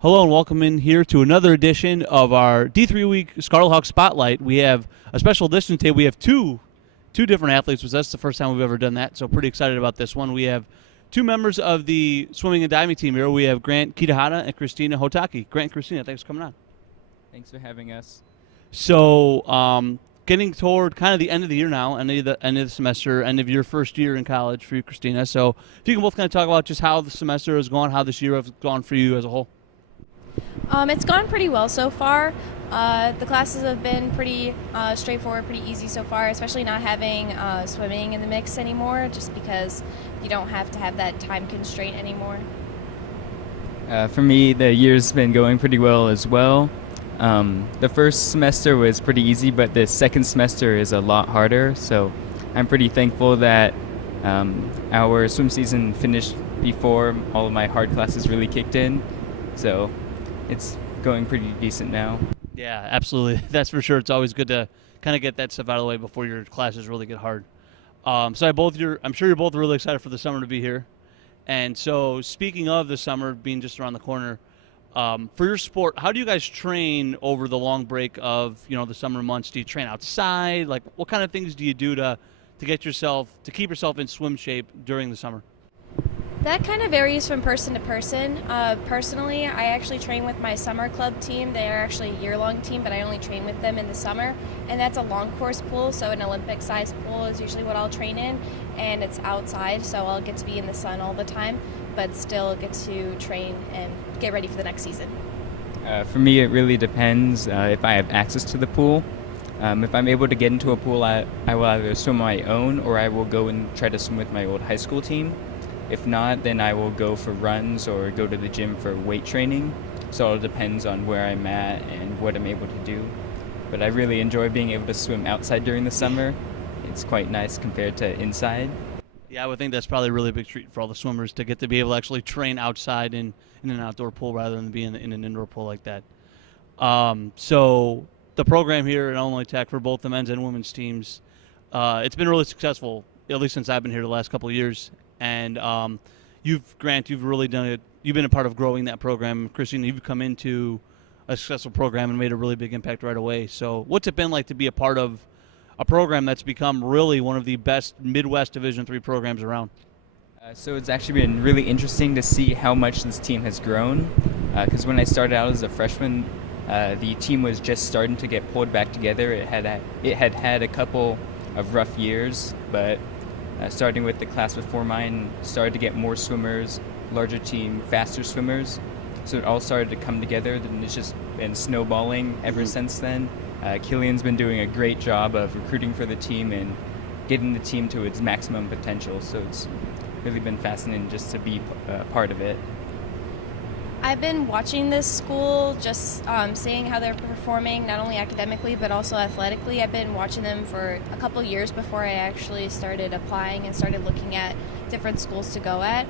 Hello and welcome in here to another edition of our D3 Week Scarlet Hawk Spotlight. We have a special edition today. We have two different athletes with us. The first time we've ever done that, so pretty excited about this one. We have two members of the swimming and diving team here. We have Grant Kitahata and Christina Hiotaky. Grant and Christina, thanks for coming on. Thanks for having us. So, getting toward kind of the end of the year now, end of the semester, end of your first year in college for you, Christina. So, if you can both kind of talk about just how the semester has gone, how this year has gone for you as a whole. It's gone pretty well so far. The classes have been pretty straightforward, pretty easy so far, especially not having swimming in the mix anymore, just because you don't have to have that time constraint anymore. For me, the year's been going pretty well as well. The first semester was pretty easy, but the second semester is a lot harder, so I'm pretty thankful that our swim season finished before all of my hard classes really kicked in, so it's going pretty decent now. Yeah, absolutely. That's for sure. It's always good to kind of get that stuff out of the way before your classes really get hard. I'm sure you're both really excited for the summer to be here. And so, speaking of the summer being just around the corner, for your sport, how do you guys train over the long break of the summer months? Do you train outside? Like, what kind of things do you do to keep yourself in swim shape during the summer? That kind of varies from person to person. Personally, I actually train with my summer club team. They are actually a year-long team, but I only train with them in the summer. And that's a long course pool, so an Olympic-sized pool is usually what I'll train in. And it's outside, so I'll get to be in the sun all the time, but still get to train and get ready for the next season. For me, it really depends if I have access to the pool. If I'm able to get into a pool, I will either swim on my own or I will go and try to swim with my old high school team. If not, then I will go for runs or go to the gym for weight training. So it depends on where I'm at and what I'm able to do. But I really enjoy being able to swim outside during the summer. It's quite nice compared to inside. Yeah, I would think that's probably a really big treat for all the swimmers to get to be able to actually train outside in an outdoor pool rather than be in an indoor pool like that. So the program here at Illinois Tech for both the men's and women's teams, it's been really successful, at least since I've been here the last couple of years. And Grant, you've really done it. You've been a part of growing that program. Christina, you've come into a successful program and made a really big impact right away. So what's it been like to be a part of a program that's become really one of the best Midwest Division III programs around? So it's actually been really interesting to see how much this team has grown. Because when I started out as a freshman, the team was just starting to get pulled back together. It had a couple of rough years, but starting with the class before mine, started to get more swimmers, larger team, faster swimmers. So it all started to come together, and it's just been snowballing ever since then. Killian's been doing a great job of recruiting for the team and getting the team to its maximum potential. So it's really been fascinating just to be part of it. I've been watching this school, just seeing how they're performing, not only academically but also athletically. I've been watching them for a couple years before I actually started applying and started looking at different schools to go at.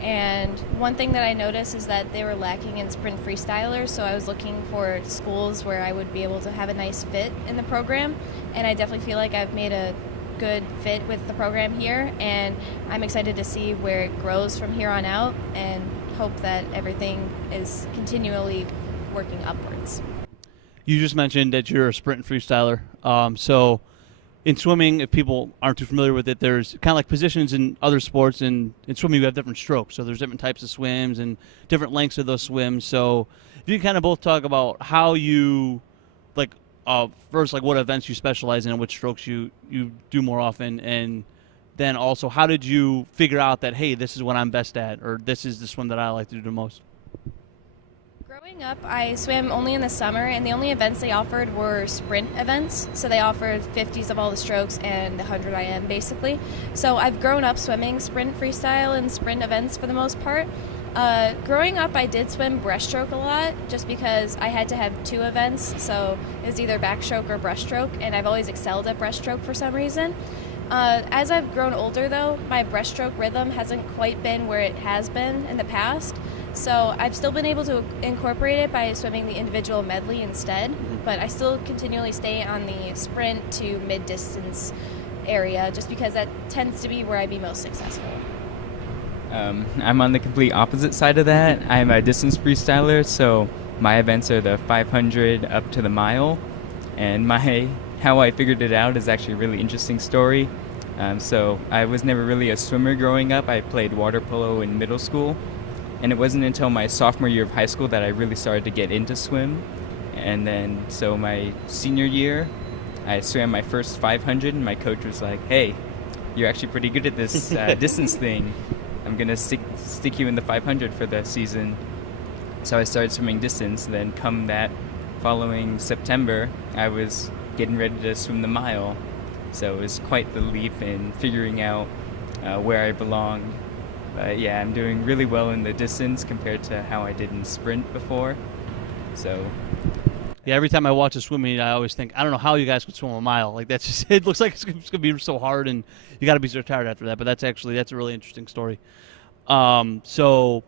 And one thing that I noticed is that they were lacking in sprint freestylers, so I was looking for schools where I would be able to have a nice fit in the program. And I definitely feel like I've made a good fit with the program here, and I'm excited to see where it grows from here on out and hope that everything is continually working upwards. You just mentioned that you're a sprint and freestyler. So in swimming, if people aren't too familiar with it, there's kind of like positions in other sports. And in swimming, you have different strokes. So there's different types of swims and different lengths of those swims. So if you can kind of both talk about how you, first, what events you specialize in and which strokes you do more often, and then also how did you figure out that, hey, this is what I'm best at, or this is the swim that I like to do the most? Growing up, I swam only in the summer, and the only events they offered were sprint events. So they offered 50s of all the strokes and the 100 IM, basically. So I've grown up swimming sprint freestyle and sprint events for the most part. Growing up, I did swim breaststroke a lot just because I had to have two events. So it was either backstroke or breaststroke, and I've always excelled at breaststroke for some reason. As I've grown older, though, my breaststroke rhythm hasn't quite been where it has been in the past. So I've still been able to incorporate it by swimming the individual medley instead, but I still continually stay on the sprint to mid-distance area just because that tends to be where I'd be most successful. I'm on the complete opposite side of that. I'm a distance freestyler, so my events are the 500 up to the mile, and how I figured it out is actually a really interesting story. So I was never really a swimmer growing up. I played water polo in middle school, and it wasn't until my sophomore year of high school that I really started to get into swim. And then, so my senior year, I swam my first 500, and my coach was like, "Hey, you're actually pretty good at this distance thing. I'm gonna stick you in the 500 for the season." So I started swimming distance. Then, come that following September, I was getting ready to swim the mile. So it was quite the leap in figuring out where I belonged. But yeah, I'm doing really well in the distance compared to how I did in sprint before. So Yeah, every time I watch a swim meet, I always think, I don't know how you guys could swim a mile. Like, that's just, it looks like it's going to be so hard, and you got to be so tired after that. But that's a really interesting story. So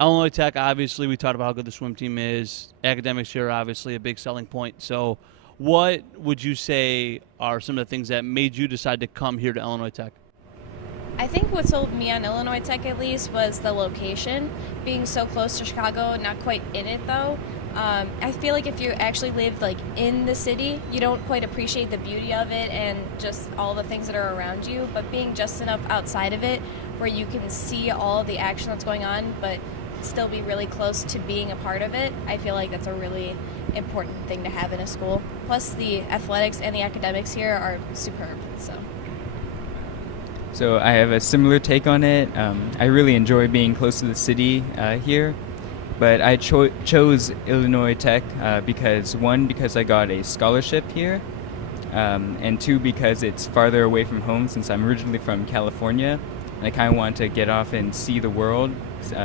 Illinois Tech, obviously, we talked about how good the swim team is. Academics here are obviously a big selling point. So what would you say are some of the things that made you decide to come here to Illinois Tech? I think what sold me on Illinois Tech at least was the location, being so close to Chicago, not quite in it though. I feel like if you actually live like in the city, you don't quite appreciate the beauty of it and just all the things that are around you, but being just enough outside of it where you can see all the action that's going on but still be really close to being a part of it, I feel like that's a really important thing to have in a school. Plus the athletics and the academics here are superb. So I have a similar take on it. I really enjoy being close to the city here, but I chose Illinois Tech because I got a scholarship here, and two, because it's farther away from home since I'm originally from California, and I kind of want to get off and see the world,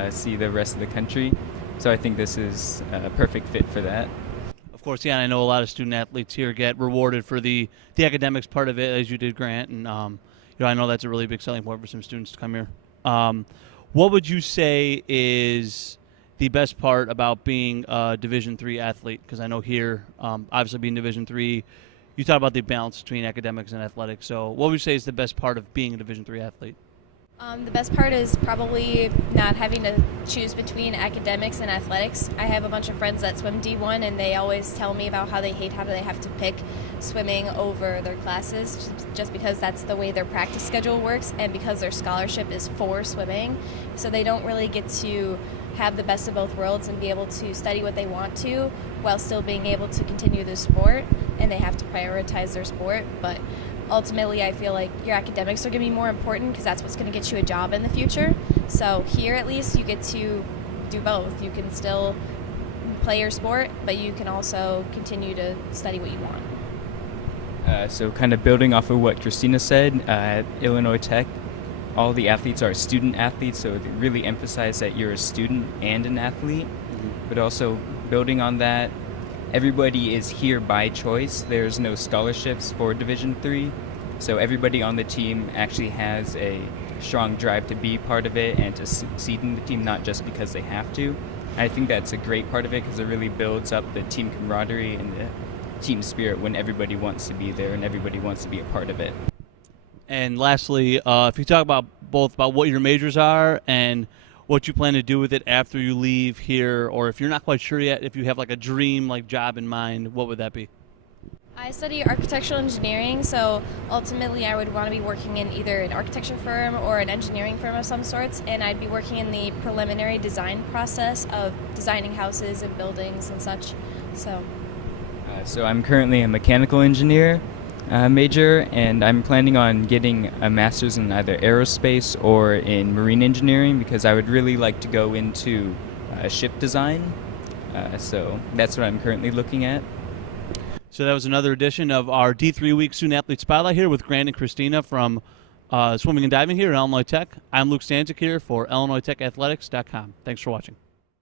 see the rest of the country. So I think this is a perfect fit for that. Of course, yeah, and I know a lot of student athletes here get rewarded for the academics part of it, as you did, Grant, and I know that's a really big selling point for some students to come here. What would you say is the best part about being a Division III athlete? Because I know here, obviously being Division III, you talk about the balance between academics and athletics. So what would you say is the best part of being a Division III athlete? The best part is probably not having to choose between academics and athletics. I have a bunch of friends that swim D1, and they always tell me about how they hate how they have to pick swimming over their classes just because that's the way their practice schedule works and because their scholarship is for swimming. So they don't really get to have the best of both worlds and be able to study what they want to while still being able to continue the sport, and they have to prioritize their sport. But ultimately, I feel like your academics are going to be more important because that's what's going to get you a job in the future. So here, at least, you get to do both. You can still play your sport, but you can also continue to study what you want. So kind of building off of what Christina said, at Illinois Tech, all the athletes are student athletes, so they really emphasize that you're a student and an athlete. But also building on that, everybody is here by choice. There's no scholarships for Division III, so everybody on the team actually has a strong drive to be part of it and to succeed in the team, not just because they have to. I think that's a great part of it because it really builds up the team camaraderie and the team spirit when everybody wants to be there and everybody wants to be a part of it. And lastly, if you talk about what your majors are and what you plan to do with it after you leave here, or if you're not quite sure yet, if you have like a dream like job in mind, what would that be? I study architectural engineering, so ultimately I would want to be working in either an architecture firm or an engineering firm of some sorts, and I'd be working in the preliminary design process of designing houses and buildings and such. So I'm currently a mechanical engineer major, and I'm planning on getting a master's in either aerospace or in marine engineering because I would really like to go into ship design. So that's what I'm currently looking at. So that was another edition of our D3 Week Student Athlete Spotlight here with Grant and Christina from Swimming and Diving here at Illinois Tech. I'm Luke Stanczyk here for IllinoisTechAthletics.com. Thanks for watching.